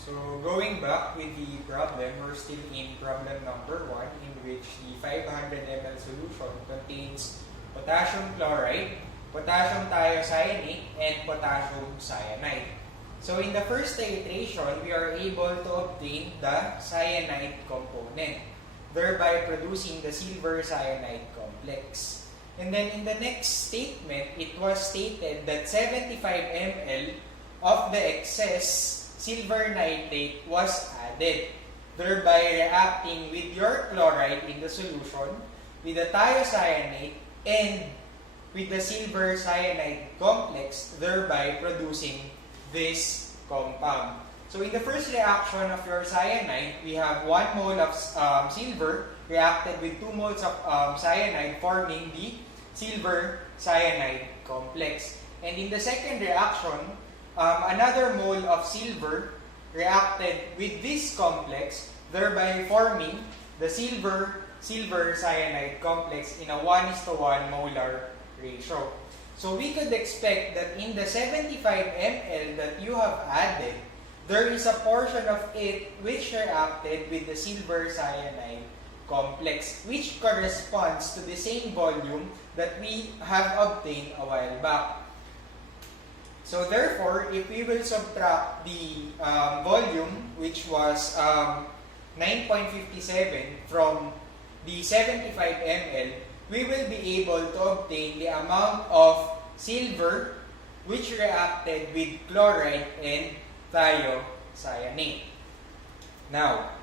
So going back with the problem, we're still in problem number 1 in which the 500 ml solution contains potassium chloride, potassium thiocyanate, and potassium cyanide. So in the first titration, we are able to obtain the cyanide component, thereby producing the silver cyanide complex. And then in the next statement, it was stated that 75 ml of the excess silver nitrate was added, thereby reacting with your chloride in the solution with the thiocyanate and with the silver cyanide complex, thereby producing this compound. So in the first reaction of your cyanide, we have 1 mole of silver reacted with 2 moles of cyanide, forming the silver cyanide complex. And in the second reaction, another mole of silver reacted with this complex, thereby forming the silver cyanide complex in a 1:1 molar ratio. So we could expect that in the 75 ml that you have added, there is a portion of it which reacted with the silver cyanide complex, which corresponds to the same volume that we have obtained a while back. So therefore, if we will subtract the volume, which was 9.57 from the 75 ml, we will be able to obtain the amount of silver which reacted with chloride and thiocyanate. Now,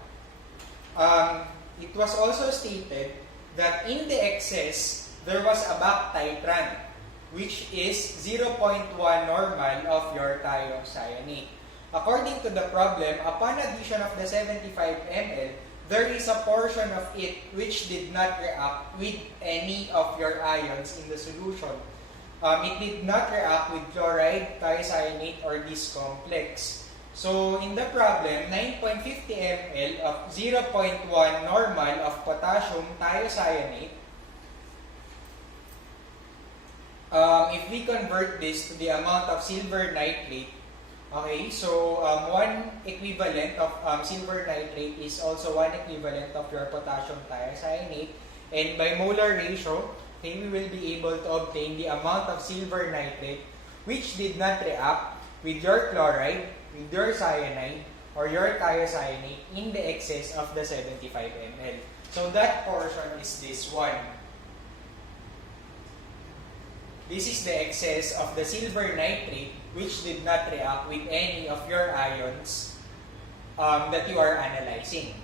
it was also stated that in the excess, there was a back titrant, which is 0.1 normal of your thiocyanate. According to the problem, upon addition of the 75 ml, there is a portion of it which did not react with any of your ions in the solution. It did not react with chloride, thiocyanate, or this complex. So in the problem, 9.50 ml of 0.1 normal of potassium thiocyanate, if we convert this to the amount of silver nitrate, okay, so 1 equivalent of silver nitrate is also 1 equivalent of your potassium thiocyanate, and by molar ratio, okay, we will be able to obtain the amount of silver nitrate which did not react with your chloride, with your cyanide, or your thiocyanate in the excess of the 75 ml. So that portion is this one. This is the excess of the silver nitrate which did not react with any of your ions that you are analyzing.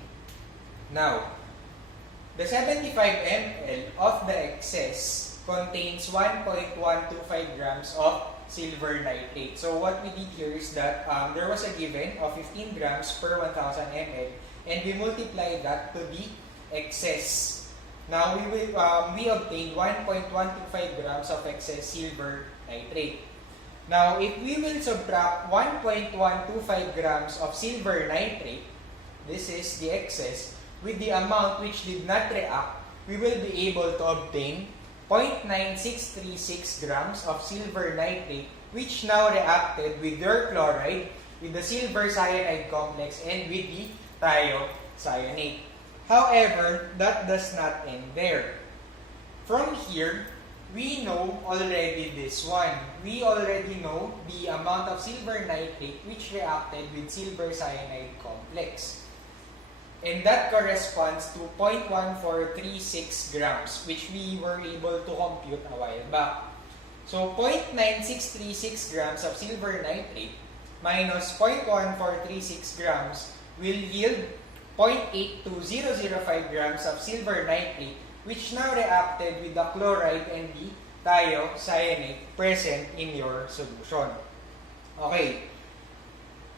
Now, the 75 ml of the excess contains 1.125 grams of silver nitrate. So what we did here is that there was a given of 15 grams per 1000 ml, and we multiplied that to the excess. Now, we obtained 1.125 grams of excess silver nitrate. Now, if we will subtract 1.125 grams of silver nitrate, this is the excess, with the amount which did not react, we will be able to obtain 0.9636 grams of silver nitrate, which now reacted with your chloride, with the silver cyanide complex, and with the thiocyanate. However, that does not end there. From here, we know already this one. We already know the amount of silver nitrate which reacted with silver cyanide complex. And that corresponds to 0.1436 grams, which we were able to compute a while back. So 0.9636 grams of silver nitrate minus 0.1436 grams will yield 0.82005 grams of silver nitrate, which now reacted with the chloride and the thiocyanate present in your solution. Okay.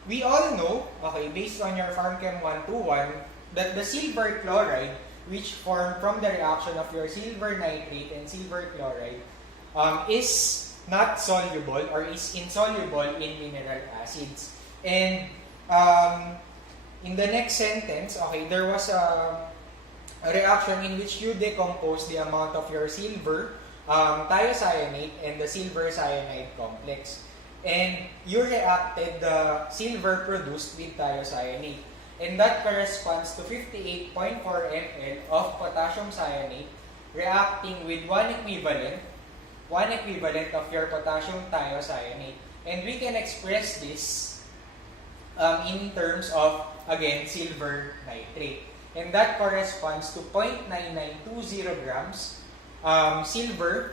We all know, okay, based on your PharmChem 121, that the silver chloride, which formed from the reaction of your silver nitrate and silver chloride, is not soluble or is insoluble in mineral acids. And in the next sentence, okay, there was a reaction in which you decompose the amount of your silver thiocyanate and the silver cyanide complex. and you reacted the silver produced with thiocyanate. And that corresponds to 58.4 ml of potassium cyanate reacting with one equivalent of your potassium thiocyanate. And we can express this in terms of, again, silver nitrate. And that corresponds to 0.9920 grams silver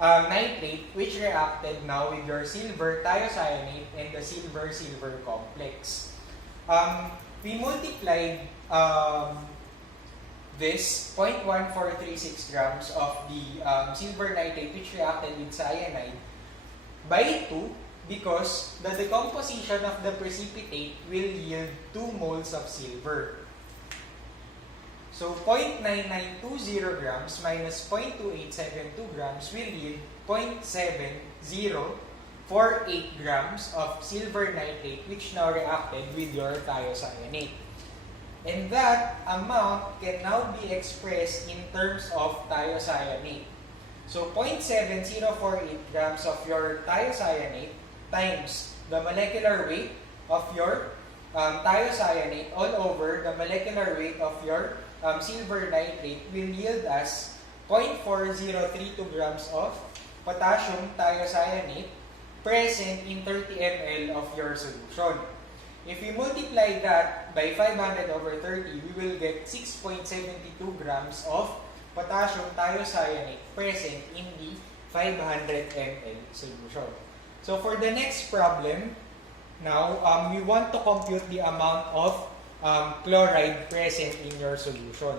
nitrate, which reacted now with your silver thiocyanate and the silver-silver complex. We multiplied this 0.1436 grams of the silver nitrate, which reacted with cyanide, by 2 because the decomposition of the precipitate will yield 2 moles of silver. So 0.9920 grams minus 0.2872 grams will yield 0.7048 grams of silver nitrate, which now reacted with your thiocyanate. And that amount can now be expressed in terms of thiocyanate. So 0.7048 grams of your thiocyanate times the molecular weight of your thiocyanate all over the molecular weight of your silver nitrate will yield us 0.4032 grams of potassium thiocyanate present in 30 ml of your solution. If we multiply that by 500 over 30, we will get 6.72 grams of potassium thiocyanate present in the 500 ml solution. So for the next problem, now we want to compute the amount of chloride present in your solution.